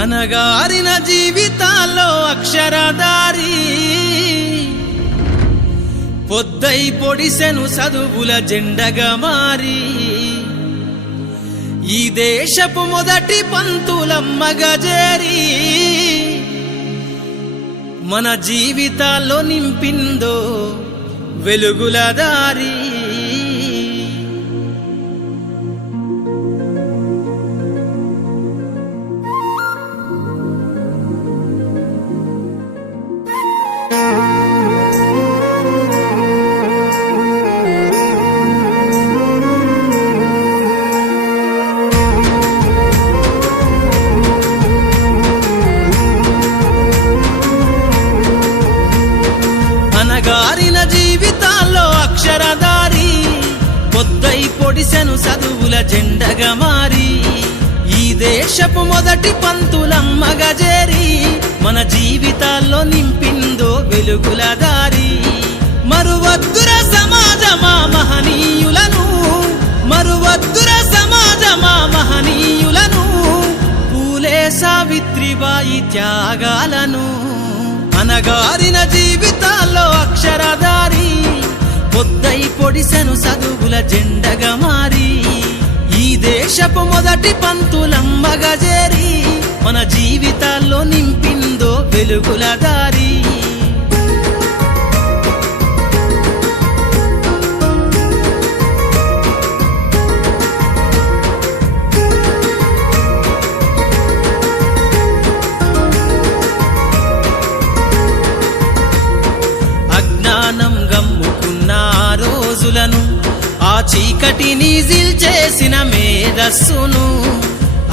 అనగారిన జీవితాల్లో అక్షరదారి పొద్దై పొడిసెను చదువుల జెండగా మారి ఈ దేశపు మొదటి పంతులమ్మగా చేరి మన జీవితాల్లో నింపిందో వెలుగుల దారి. అనగారిన జీవితాల్లో అక్షరదారి పొద్దై పొడిసెను చదువుల జెండగా మారి ఈ దేశపు మొదటి పంతులమ్మగా చేరి మన జీవితాల్లో నింపిందో వెలుగుల దారి. మరువద్దుర సమాజమా మహనీయులను, మరువద్దుర సమాజమా మహనీయులను, పూలే సావిత్రిబాయి త్యాగాలను. అనగారిన జీవితాల్లో అక్షరదారి పొద్దై పొడిసెను చదువుల జెండగా మారి ఈ దేశపు మొదటి పంతులమ్మగా చేరి మన జీవితాల్లో నింపిందో వెలుగుల దారి. అజ్ఞానం గమ్ముకున్న ఆ రోజులను, ఆ చీకటిని జిల్చేసిన మేధస్సును